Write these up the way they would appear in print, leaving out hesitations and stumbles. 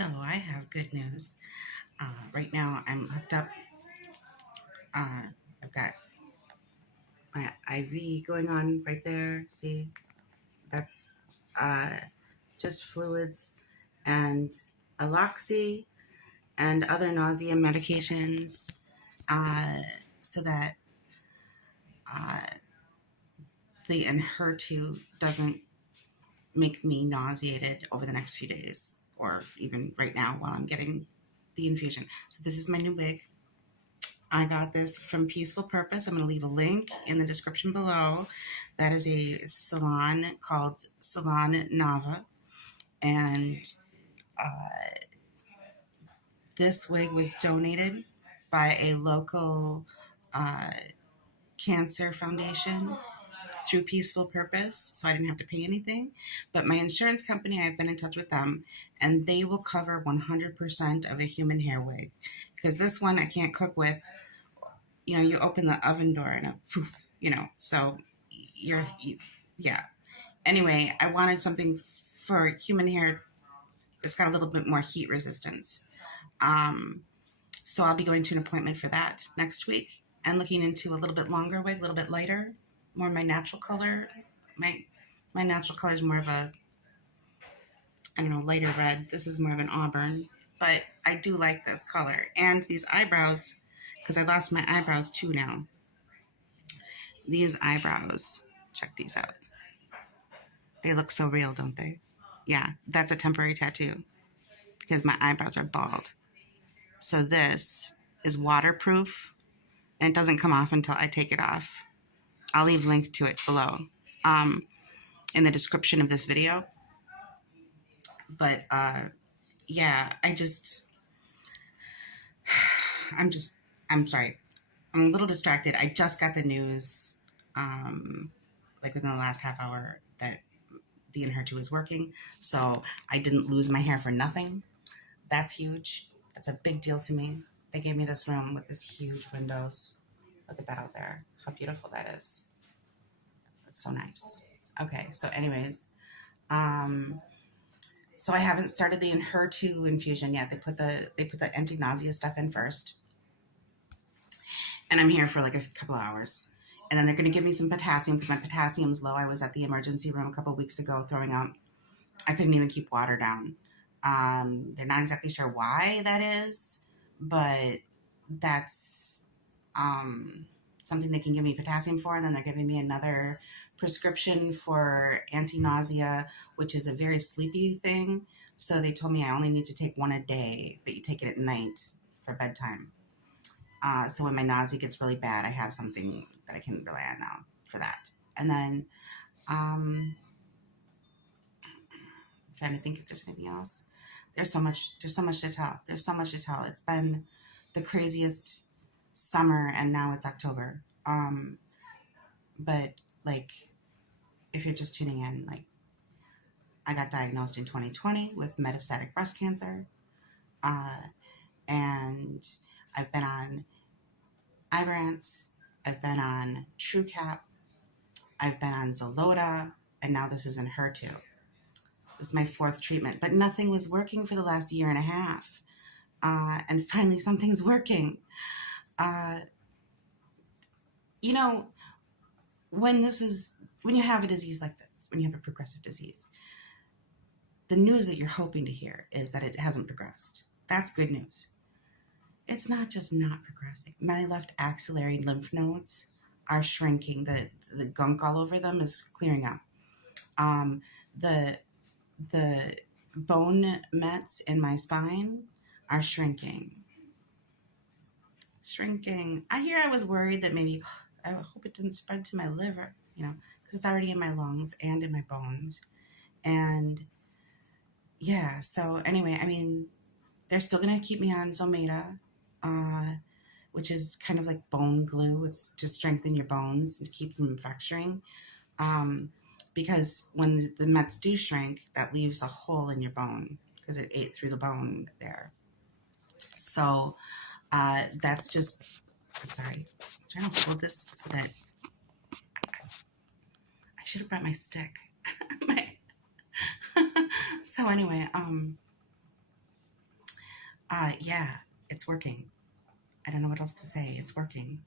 So I have good news. Right now I'm hooked up. I've got my IV going on right there. See, that's uh, just fluids and Aloxi and other nausea medications uh, so that uh, the Enhertu doesn't make me nauseated over the next few days or even right now while I'm getting the infusion. So this is my new wig. I got this from Peaceful Purpose. I'm going to leave a link in the description below. That is a salon called Salon Nava. And this wig was donated by a local uh, cancer foundation through Peaceful Purpose. So I didn't have to pay anything. But my insurance company, I've been in touch with them, and they will cover 100% of a human hair wig. Because this one I can't cook with. You know, you open the oven door and poof, so yeah. Anyway, I wanted something for human hair that's got a little bit more heat resistance. So I'll be going to an appointment for that next week and looking into a little bit longer wig, a little bit lighter, more my natural color. My natural color is more of a, I don't know, lighter red. This is more of an auburn, but I do like this color. And these eyebrows, because I lost my eyebrows too now. These eyebrows, check these out. They look so real, don't they? Yeah, that's a temporary tattoo because my eyebrows are bald. So this is waterproof and it doesn't come off until I take it off. I'll leave a link to it below in the description of this video. But yeah, I'm sorry. I'm a little distracted. I just got the news like within the last half hour that the Enhertu is working. So I didn't lose my hair for nothing. That's huge. That's a big deal to me. They gave me this room with this huge windows. Look at that out there. How beautiful that is. It's so nice. Okay, so anyways, so I haven't started the Enhertu infusion yet. They put the anti-nausea stuff in first. And I'm here for like a couple of hours. And then they're going to give me some potassium because my potassium's low. I was at the emergency room a couple of weeks ago throwing up. I couldn't even keep water down. They're not exactly sure why that is, but that's something they can give me potassium for. And then they're giving me another prescription for anti-nausea, which is a very sleepy thing. So they told me I only need to take one a day, but you take it at night for bedtime. So when my nausea gets really bad, I have something that I can rely on now for that. And then I'm trying to think if there's anything else. There's so much to tell. It's been the craziest summer and now it's October. But like, if you're just tuning in, like, I got diagnosed in 2020 with metastatic breast cancer. And I've been on Ibrance, I've been on TrueCap, I've been on Xeloda, and now this is Enhertu. This is my 4th treatment, but nothing was working for the last year and a half. And finally something's working. You know, when you have a disease like this, when you have a progressive disease, the news that you're hoping to hear is that it hasn't progressed. That's good news. It's not just not progressing. My left axillary lymph nodes are shrinking. The gunk all over them is clearing up. The bone mets in my spine are shrinking. I was worried that maybe, I hope it didn't spread to my liver, because it's already in my lungs and in my bones. And yeah, so anyway, I mean, they're still going to keep me on Zometa, which is kind of like bone glue. It's to strengthen your bones and to keep them from fracturing. Because when the mets do shrink, that leaves a hole in your bone because it ate through the bone there. So that's just, sorry, I'm trying to hold this so that I should have brought my stick. So anyway, Yeah, it's working. I don't know what else to say. It's working.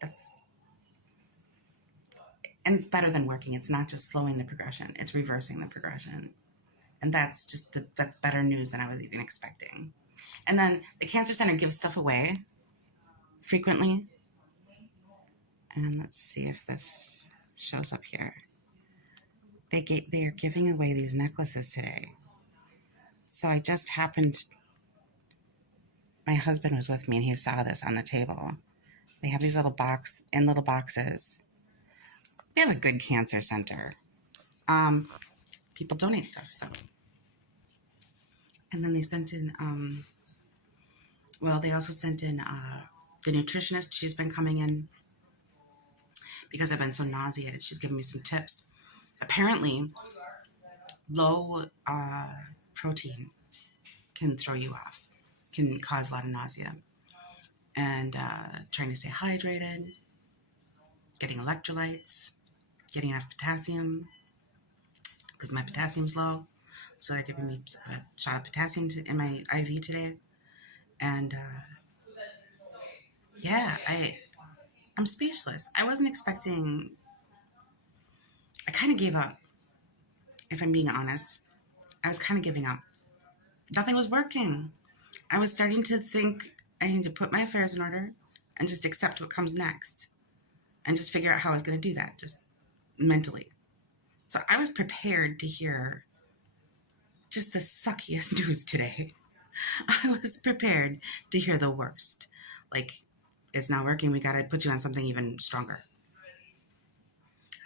That's and it's better than working. It's not just slowing the progression; it's reversing the progression, and that's better news than I was even expecting. And then the cancer center gives stuff away frequently, and let's see if this shows up here. They are giving away these necklaces today. So I just happened. My husband was with me, and he saw this on the table. They have these little boxes. They have a good cancer center. Um, People donate stuff. So, and then they sent in. Well, they also sent in the nutritionist. She's been coming in because I've been so nauseated. She's giving me some tips. Apparently, low protein can throw you off, can cause a lot of nausea, and trying to stay hydrated, getting electrolytes, getting enough potassium because my potassium's low. So they're giving me a shot of potassium in my IV today, and yeah, I'm speechless. I wasn't expecting. I kind of gave up. If I'm being honest, I was kind of giving up. Nothing was working. I was starting to think I need to put my affairs in order and just accept what comes next and just figure out how I was going to do that, just mentally. So I was prepared to hear just the suckiest news today. I was prepared to hear the worst. Like, it's not working. We got to put you on something even stronger.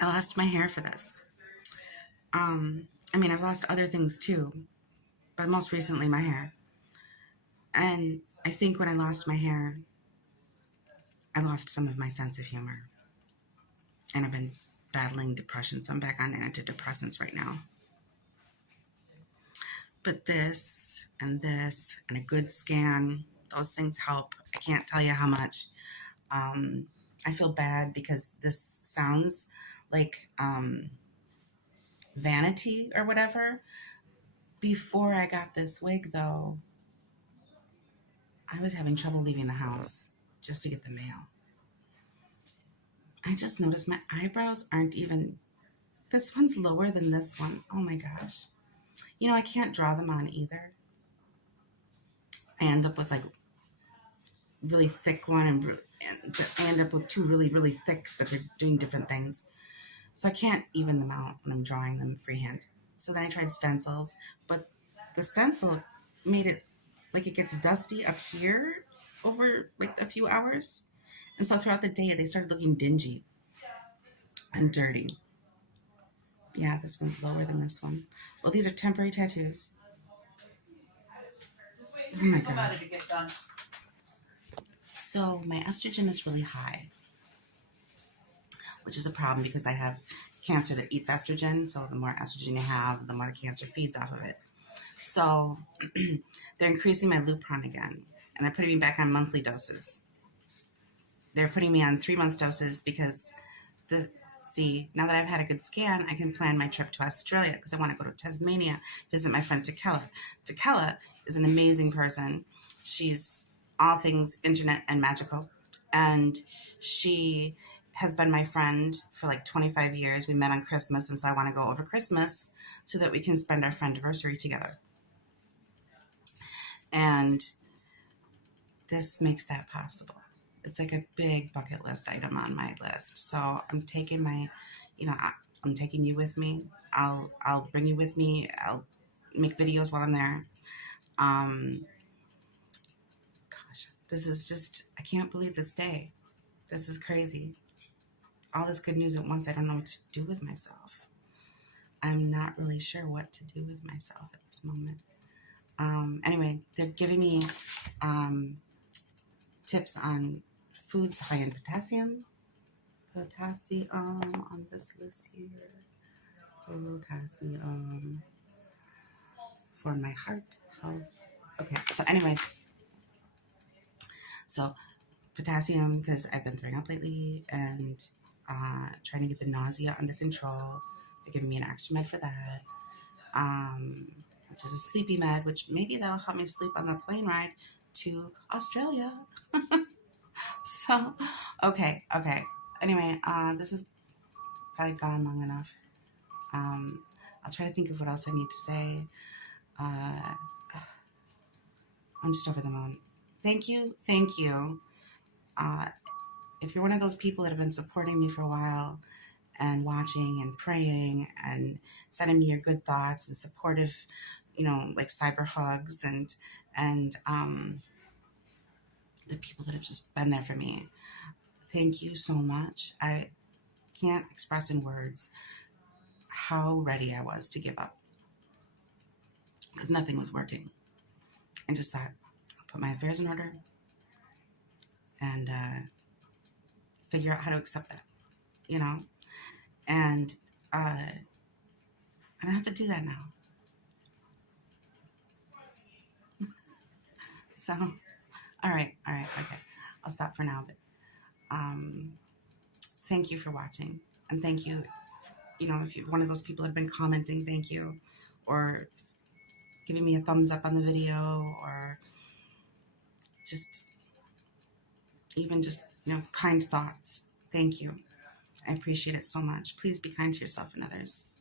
I lost my hair for this. I've lost other things too, but most recently my hair. And I think when I lost my hair, I lost some of my sense of humor. And I've been battling depression, so I'm back on antidepressants right now. But this and a good scan, those things help. I can't tell you how much. I feel bad because this sounds like vanity or whatever. Before I got this wig, though, I was having trouble leaving the house just to get the mail. I just noticed my eyebrows aren't even, this one's lower than this one. Oh my gosh. I can't draw them on either. I end up with like really thick one and I end up with two really, really thick, but they're doing different things. So I can't even them out when I'm drawing them freehand. So then I tried stencils, but the stencil made it like it gets dusty up here over like a few hours. And so throughout the day, they started looking dingy and dirty. Yeah, this one's lower than this one. Well, these are temporary tattoos. Oh my God. So my estrogen is really high, which is a problem because I have cancer that eats estrogen. So the more estrogen you have, the more cancer feeds off of it. So they're increasing my Lupron again, and they're putting me back on monthly doses. They're putting me on 3 month doses because now that I've had a good scan, I can plan my trip to Australia because I want to go to Tasmania, visit my friend Takela. Takela is an amazing person. She's all things internet and magical. And she has been my friend for like 25 years. We met on Christmas, and so I want to go over Christmas so that we can spend our friendiversary together. And this makes that possible. It's like a big bucket list item on my list. So I'm taking I'm taking you with me. I'll bring you with me. I'll make videos while I'm there. Gosh, this is just, I can't believe this day. This is crazy. All this good news at once. I don't know what to do with myself. I'm not really sure what to do with myself at this moment. Anyway, they're giving me tips on foods high in potassium. Potassium on this list here. Potassium for my heart health. Okay, so anyways, so potassium because I've been throwing up lately and trying to get the nausea under control. They're giving me an extra med for that. which is a sleepy med, which maybe that'll help me sleep on the plane ride to Australia. So, okay. Anyway, this has probably gone long enough. I'll try to think of what else I need to say. Uh, I'm just over the moon. Thank you, thank you. Uh, if you're one of those people that have been supporting me for a while and watching and praying and sending me your good thoughts and supportive, like cyber hugs and the people that have just been there for me, thank you so much. I can't express in words how ready I was to give up because nothing was working. I just thought, I'll put my affairs in order and figure out how to accept that, you know? And I don't have to do that now. So, all right, okay. I'll stop for now, but um, thank you for watching. And thank you, if you're one of those people that have been commenting, thank you. Or giving me a thumbs up on the video, or just even just, kind thoughts. Thank you. I appreciate it so much. Please be kind to yourself and others.